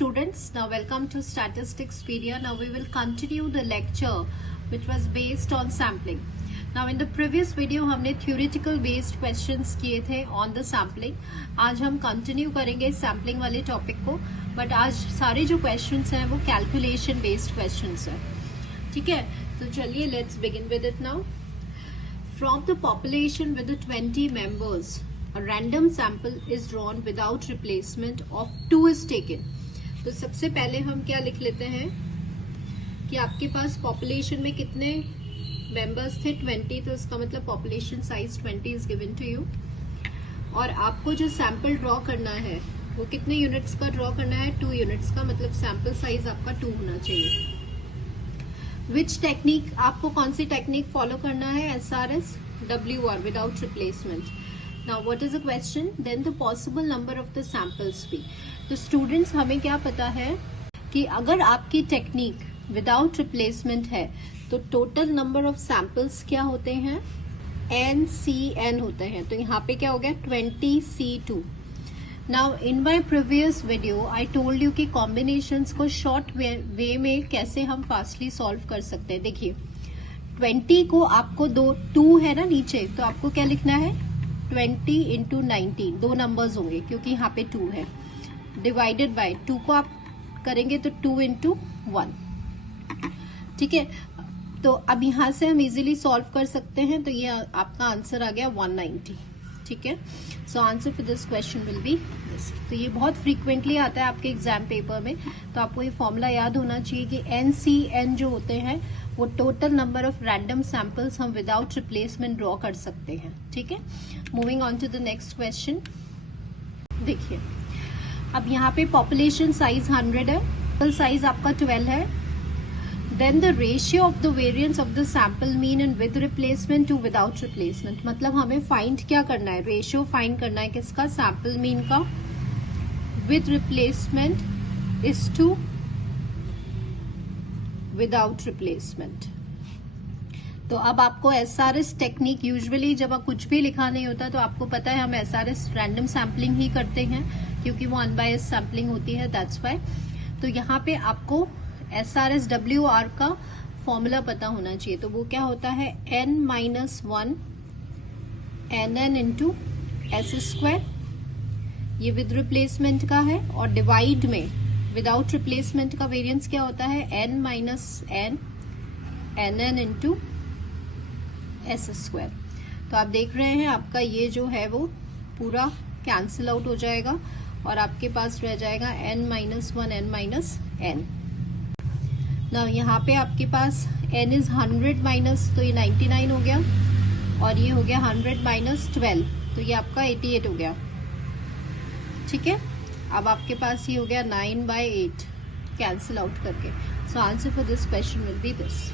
students, now welcome to Statisticspedia. Now we will continue the lecture which was based on sampling. Now in the previous video हमने theoretical based questions किए थे on the sampling. आज हम continue करेंगे sampling वाले topic को, but आज सारे जो questions हैं वो calculation based questions हैं. ठीक है, तो चलिए let's begin with it now. From the population with the 20 members, a random sample is drawn without replacement of 2 is taken. तो सबसे पहले हम क्या लिख लेते हैं कि आपके पास population में कितने members थे 20, तो इसका मतलब population size 20 is given to you. और आपको जो sample draw करना है वो कितने units का draw करना है, 2 units का, मतलब sample size आपका 2 होना चाहिए. Which technique, आपको कौन सी technique follow करना है, SRS, WR without replacement. Now what is the question? Then the possible number of the samples be. तो students हमें क्या पता है कि अगर आपकी टेक्निक विदाउट रिप्लेसमेंट है तो टोटल नंबर ऑफ सैंपल्स क्या होते हैं, NCN होते हैं. तो यहाँ पे क्या हो गया 20C2. Now in my previous video I told you कि कॉम्बिनेशंस को शॉर्ट वे में कैसे हम फास्टली सॉल्व कर सकते हैं. देखिए 20 को आपको 2 है ना नीचे, तो आपको क्या लिखना है 20 इंटू 19, 2 नंबर्स होंगे क्योंकि यहाँ पे 2 है, डिवाइडेड बाय 2 को आप करेंगे तो 2 इंटू 1. ठीक है, तो अब यहाँ से हम इजीली सॉल्व कर सकते हैं. तो ये आपका आंसर आ गया 190. ठीक है, so answer for this question will be this. तो ये बहुत फ्रीक्वेंटली आता है आपके एग्जाम पेपर में, तो आपको ये फॉर्मूला याद होना चाहिए कि NCN जो होते हैं वो total number of random samples हम विदाउट रिप्लेसमेंट ड्रॉ कर सकते हैं. ठीक है, moving on to the next question. देखिए अब यहाँ पे पॉपुलेशन साइज 100 है, साइज आपका 12 है. Then the ratio of the variance of the sample mean and with replacement to without replacement. मतलब हमें फाइंड क्या करना है, रेशियो फाइंड करना है किसका, सैंपल मीन का, with replacement is to without replacement. तो अब आपको SRS टेक्निक, यूजुअली जब आप कुछ भी लिखा नहीं होता तो आपको पता है हम SRS रैंडम सैम्पलिंग ही करते हैं क्योंकि वो अनबायस्ड सैम्पलिंग होती है, दैट्स व्हाई. तो यहाँ पे आपको SRS WR का फॉर्मूला पता होना चाहिए. तो वो क्या होता है n-1 NN इंटू S². ये विद रिप्लेसमेंट का है, और डिवाइड में विदाउट रिप्लेसमेंट का वेरिएंस क्या होता है n-n NN इंटू S². तो आप देख रहे हैं आपका ये जो है वो पूरा कैंसिल आउट हो जाएगा और आपके पास रह जाएगा n-1 n-n. ना यहाँ पे आपके पास n इज 100 माइनस, तो ये 99 हो गया, और ये हो गया 100 माइनस 12, तो ये आपका 88 हो गया. ठीक है, अब आपके पास ये हो गया 9/8 कैंसिल आउट करके. So answer for this question will be this.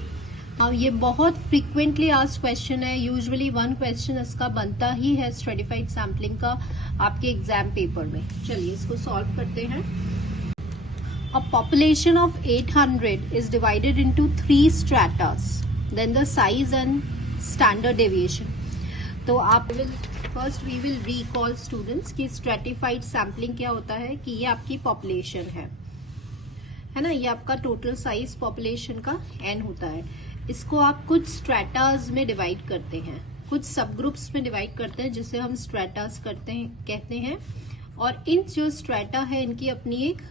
अब ये बहुत फ्रीक्वेंटली आस्क्ड क्वेश्चन है, यूजुअली 1 क्वेश्चन इसका बनता ही है स्ट्रेटिफाइड सैम्पलिंग का आपके एग्जाम पेपर में. चलिए इसको सॉल्व करते हैं. A population of 800 is divided into 3 stratas. Then the size and standard deviation. तो आप first we will recall students कि stratified sampling क्या होता है, कि ये आपकी population है ना, ये आपका total size population का n होता है. इसको आप कुछ stratas में divide करते हैं, कुछ subgroups में divide करते हैं जिसे हम stratas कहते हैं. और इन जो strata है इनकी अपनी एक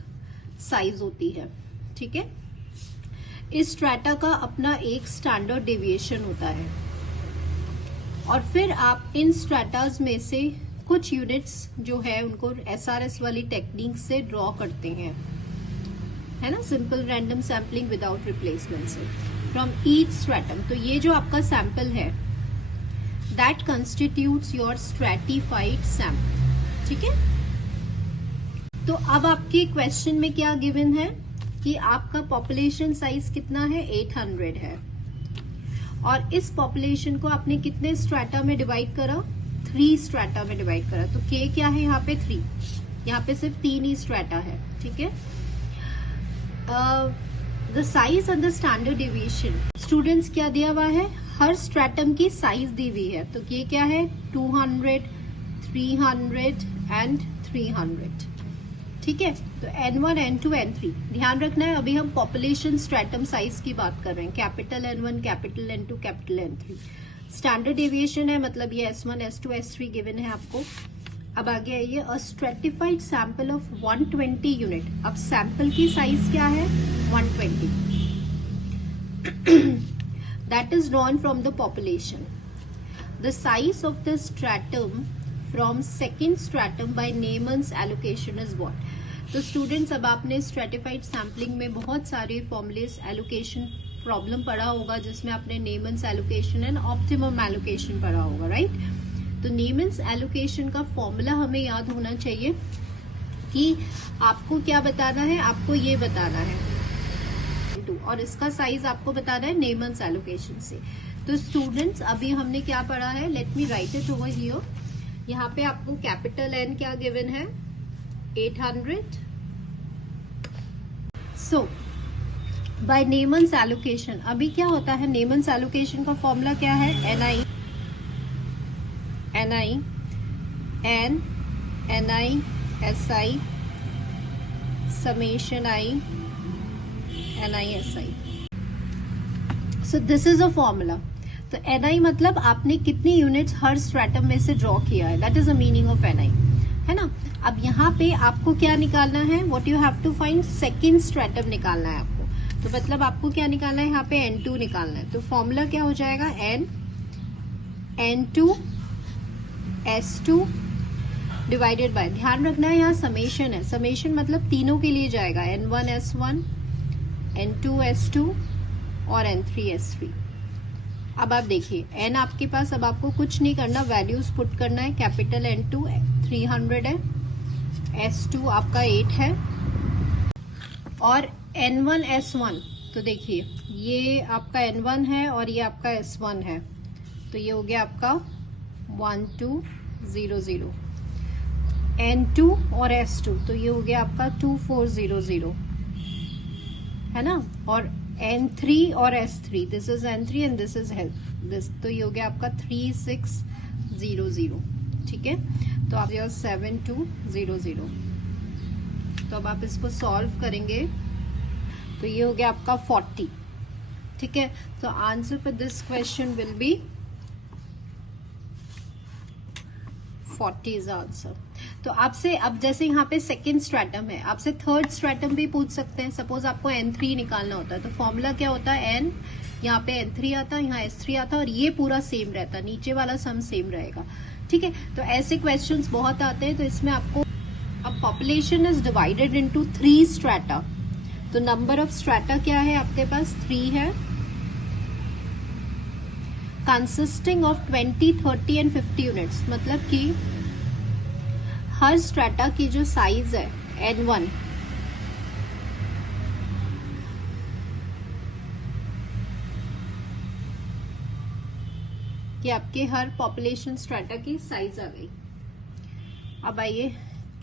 साइज होती है. ठीक है, इस स्ट्रैटा का अपना एक स्टैंडर्ड डेविएशन होता है, और फिर आप इन स्ट्रैटाज में से कुछ यूनिट्स जो है उनको SRS वाली टेक्निक से ड्रॉ करते हैं, है ना, simple random sampling without replacement से, फ्रॉम ईच स्ट्रैटम. तो ये जो आपका सैंपल है that constitutes your stratified sample. ठीक है, तो अब आपके क्वेश्चन में क्या गिवन है कि आपका पॉपुलेशन साइज कितना है, 800 है, और इस पॉपुलेशन को आपने कितने स्ट्रैटा में डिवाइड करा, 3 स्ट्रैटा में डिवाइड करा. तो K क्या है यहाँ पे 3, यहाँ पे सिर्फ 3 ही स्ट्रैटा है. ठीक है, the size and the standard deviation, students क्या दिया हुआ है, हर स्ट्रैटम की साइज दी हुई है. तो ये क्या है 200, 300 एंड 300. ठीक है। तो N1, N2, N3 ध्यान रखना है। अभी हम पॉपुलेशन स्ट्रेटम साइज की बात कर रहे हैं, capital N1, capital N2, capital N3। Standard deviation है, मतलब ये S1, S2, S3 गिवन है आपको। अब आगे आइए, a stratified sample of 120 unit. अब सैंपल की साइज क्या है? 120। That is drawn from the population. The size of the stratum from second stratum by Neyman's allocation is what. तो स्टूडेंट्स, अब आपने स्ट्रेटिफाइड सैम्पलिंग में बहुत सारे फॉर्मुलेस एलोकेशन प्रॉब्लम पढ़ा होगा, जिसमें आपने नेमन्स एलोकेशन एंड ऑप्टिमम एलोकेशन पढ़ा होगा, राइट। तो नेमन्स एलोकेशन का फॉर्मूला हमें याद होना चाहिए कि आपको क्या बताना है, आपको ये बताना है, और इसका साइज आपको बताना है नेमन्स एलोकेशन से। तो स्टूडेंट्स, अभी हमने क्या पढ़ा है, let me write it over here. यहाँ पे आपको कैपिटल N क्या गिवन है? 800। सो बाय नेमन्स एलोकेशन, अभी क्या होता है, नेमन्स एलोकेशन का फॉर्मूला क्या है? NI N, NI, SI, summation I, NI, SI. So this is a formula. तो NI मतलब आपने कितनी यूनिट्स हर स्ट्रेटम में से ड्रॉ किया है, that is the meaning of NI, है ना। अब यहाँ पे आपको क्या निकालना है? What you have to find, second stratum निकालना है आपको। तो मतलब आपको क्या निकालना है? यहाँ पे N2 निकालना है। तो फॉर्मूला क्या हो जाएगा? N2 S2 डिवाइडेड बाय, ध्यान रखना है यहाँ समेशन है, समेशन मतलब तीनों के लिए जाएगा, N1 S1, N2 S2 और N3 S3। अब आप देखिए, N आपके पास, अब आपको कुछ नहीं करना, वैल्यूज पुट करना है। कैपिटल N2 300 है, S2 आपका 8 है, और N1 S1, तो देखिए ये आपका N1 है और ये आपका S1 है, तो ये हो गया आपका 1200। N2 और S2, तो ये हो गया आपका 2400, है ना। और N3 और S3, this is N3 and this is this, तो ये हो गया आपका 3600, ठीक है। तो आप 7200। तो अब आप इसको सॉल्व करेंगे तो ये हो गया आपका 40, ठीक है। तो answer for this question will be 40 is answer. तो आपसे, अब जैसे यहाँ पे सेकेंड स्ट्रेटम है, आपसे थर्ड स्ट्रेटम भी पूछ सकते हैं। सपोज आपको N3 निकालना होता है, तो फॉर्मूला क्या होता है? N, यहाँ पे N3 आता, यहाँ S3 आता, और ये पूरा सेम रहता, नीचे वाला सम सेम रहेगा, ठीक है। तो ऐसे क्वेश्चंस बहुत आते हैं। तो इसमें आपको, अब population is divided into 3 strata, तो नंबर ऑफ स्ट्रेटा क्या है आपके पास? 3 है, कंसिस्टिंग ऑफ 20, 30 एंड 50 यूनिट्स। मतलब कि हर स्ट्रेटा की जो साइज है N1, कि आपके हर पॉपुलेशन स्ट्रेटा की साइज आ गई। अब आइए,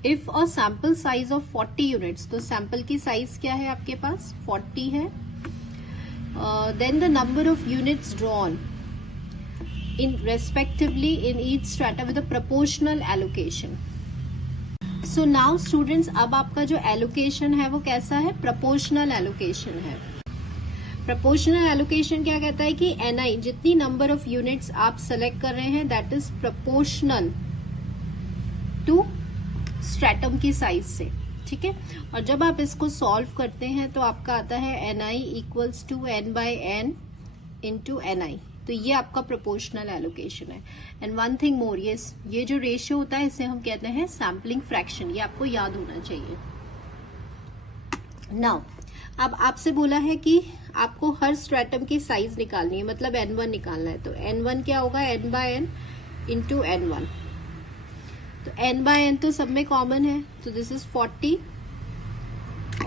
if a sample size of 40 units, तो सैंपल की साइज क्या है आपके पास? 40 है। Then the number of units drawn in respectively in each strata with a proportional allocation. So now students, अब आपका जो allocation है वो कैसा है? proportional allocation है। proportional allocation क्या कहता है कि NI, जितनी number of units आप select कर रहे हैं, that is proportional to stratum की size से, ठीक है। और जब आप इसको solve करते हैं तो आपका आता है NI equals to N by N into NI। तो ये आपका प्रोपोर्शनल एलोकेशन है। एंड वन थिंग मोर, ये जो रेशियो होता है इसे हम कहते हैं सैम्पलिंग फ्रैक्शन, ये आपको याद होना चाहिए। नाउ, अब आपसे बोला है कि आपको हर स्ट्रेटम की साइज निकालनी है, मतलब N1 निकालना है। तो N1 क्या होगा? N by N into N1। तो N by N तो सब में कॉमन है, तो दिस इज 40,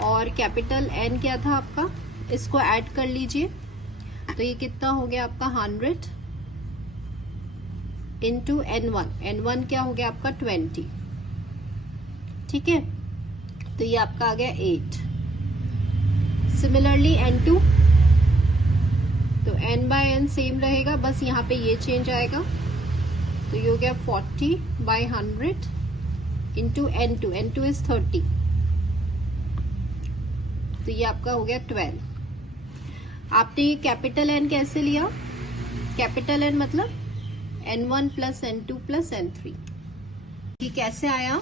और कैपिटल N क्या था आपका, इसको ऐड कर लीजिए, तो ये कितना हो गया आपका 100 इंटू N1। N1 क्या हो गया आपका 20, ठीक है। तो ये आपका आ गया 8। सिमिलरली N2, तो N by N सेम रहेगा, बस यहाँ पे ये चेंज आएगा, तो ये हो गया 40 by 100 into N2। N2 is 30, तो ये आपका हो गया 12। आपने ये कैपिटल N कैसे लिया? कैपिटल N मतलब N1 plus N2 plus N3। ये कैसे आया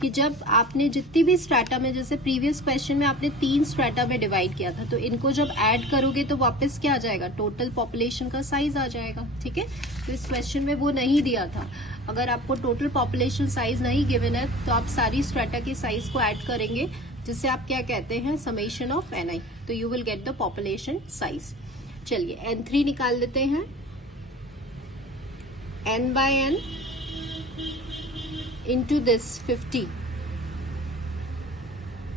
कि जब आपने जितनी भी स्ट्रैटा में, जैसे प्रीवियस क्वेश्चन में आपने 3 स्ट्रैटा में डिवाइड किया था, तो इनको जब ऐड करोगे तो वापस क्या आ जाएगा? टोटल पॉपुलेशन का साइज आ जाएगा। ठीक है, तो इस क्वेश्चन में वो नहीं दिया था। अगर आपको टोटल पॉपुलेशन साइज नहीं गिवन है तो आप सारी स्ट्रैटा के साइज को ऐड करेंगे, जिसे आप क्या कहते हैं? Summation of Ni। तो you will get the population size. चलिए N3 निकाल लेते हैं। N by N into this 50,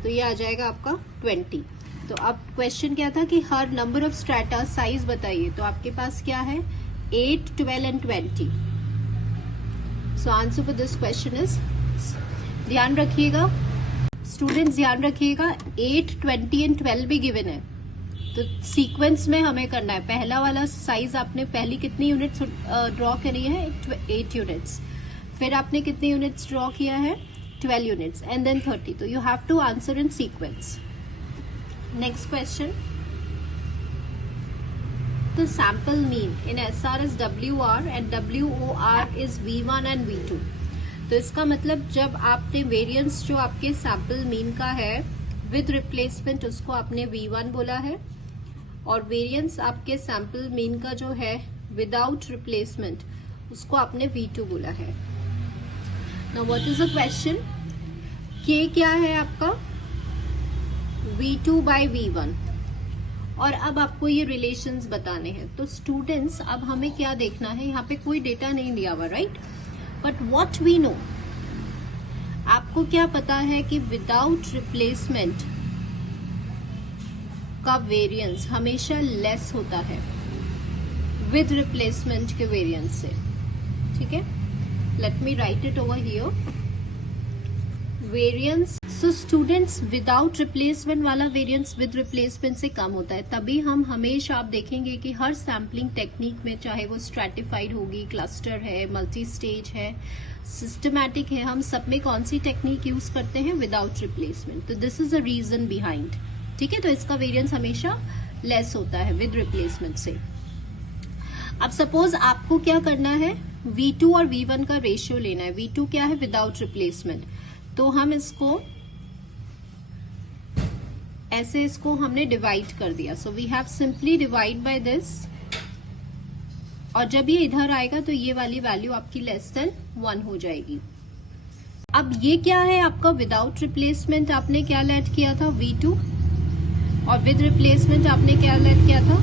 तो ये आ जाएगा आपका 20। तो अब क्वेश्चन क्या था कि हर नंबर ऑफ स्ट्रैटा साइज बताइए। तो आपके पास क्या है? 8, 12 and 20। So answer for this question is, ध्यान रखिएगा स्टूडेंट्स, ध्यान रखिएगा 8, 20 एंड 12 भी गिवन है, तो सीक्वेंस में हमें करना है। पहला वाला साइज आपने पहली कितनी यूनिट्स ड्रॉ करी है? 8 यूनिट्स। फिर आपने कितनी यूनिट्स ड्रॉ किया है? 12 यूनिट्स एंड देन 30। तो you have to answer in sequence. Next question, the sample mean in SR is WR and WOR is V1 and V2। तो इसका मतलब जब आपने वेरिएंस जो आपके सैंपल मीन का है विद रिप्लेसमेंट, उसको आपने V1 बोला है, और वेरिएंस आपके सैंपल मीन का जो है विदाउट रिप्लेसमेंट, उसको आपने V2 बोला है। Now what is the question? K क्या है आपका? V2 by V1। और अब आपको ये रिलेशंस बताने हैं। तो स्टूडेंट्स, अब हमें क्या देखना है? यहाँ पे कोई डेटा नहीं दिया हुआ, right? But what we know, आपको क्या पता है कि विदाउट रिप्लेसमेंट का वेरिएंस हमेशा लेस होता है विद रिप्लेसमेंट के वेरिएंस से। ठीक है, let me write it over here. Variance, so students, without replacement वाला वेरिएंस विद रिप्लेसमेंट से कम होता है। तभी हम हमेशा, आप देखेंगे कि हर सैम्पलिंग टेक्निक में, चाहे वो स्ट्रैटिफाइड होगी, क्लस्टर है, मल्टी स्टेज है, सिस्टमैटिक है, हम सब में कौन सी टेक्निक यूज करते हैं? Without replacement. तो this is a reason behind. ठीक है, तो इसका वेरिएंस हमेशा लेस होता है विद रिप्लेसमेंट से। अब सपोज आपको क्या करना है? V2 और V1 का रेशियो लेना है। V2 क्या है? Without replacement. तो हम इसको ऐसे, इसको हमने डिवाइड कर दिया। So we have simply divide by this, और जब ये इधर आएगा तो ये वाली वैल्यू आपकी लेस देन 1 हो जाएगी। अब ये क्या है आपका? विदाउट रिप्लेसमेंट आपने क्या लेट किया था? V2, और विद रिप्लेसमेंट आपने क्या लेट किया था?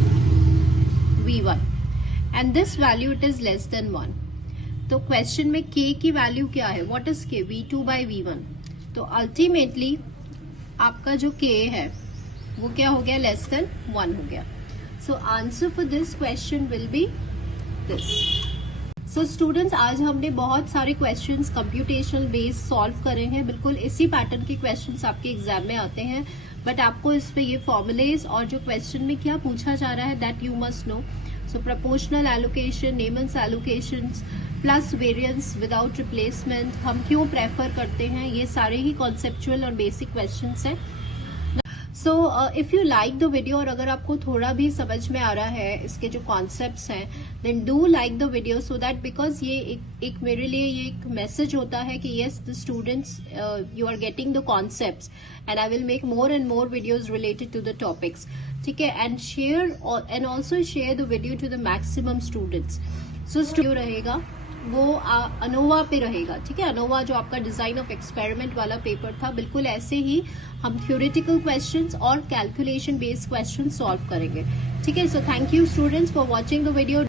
V1, and this value it is less than 1। तो क्वेश्चन में K की वैल्यू क्या है? What is K? V2 by V1। तो अल्टीमेटली आपका जो K है वो क्या हो गया? लेस देन 1 हो गया। So answer for this question will be this. So students, आज हमने बहुत सारे क्वेश्चंस कंप्यूटेशनल बेस्ड सॉल्व करे हैं। बिल्कुल इसी पैटर्न के क्वेश्चंस आपके एग्जाम में आते हैं, बट आपको इस पे ये फॉर्मुलेज और जो क्वेश्चन में क्या पूछा जा रहा है that you must know. So proportional allocation, Neyman's allocations plus variance without replacement हम क्यों प्रेफर करते हैं, ये सारे ही कॉन्सेप्चुअल और बेसिक क्वेश्चंस हैं। So if you like the video, और अगर आपको थोड़ा भी समझ में आ रहा है इसके जो कॉन्सेप्ट्स हैं, then do like the video, so that because ये एक मेरे लिए ये एक मैसेज होता है कि yes the students, you are getting the concepts and I will make more and more videos related to the topics. ठीक है, and share and also share the video to the maximum students. So studio रहेगा वो ANOVA पे रहेगा। ठीक है, ANOVA जो आपका डिजाइन ऑफ एक्सपेरिमेंट वाला पेपर था, बिल्कुल ऐसे ही हम थ्योरेटिकल क्वेश्चंस और कैलकुलेशन बेस्ड क्वेश्चंस सॉल्व करेंगे। ठीक है, so thank you students for watching the video.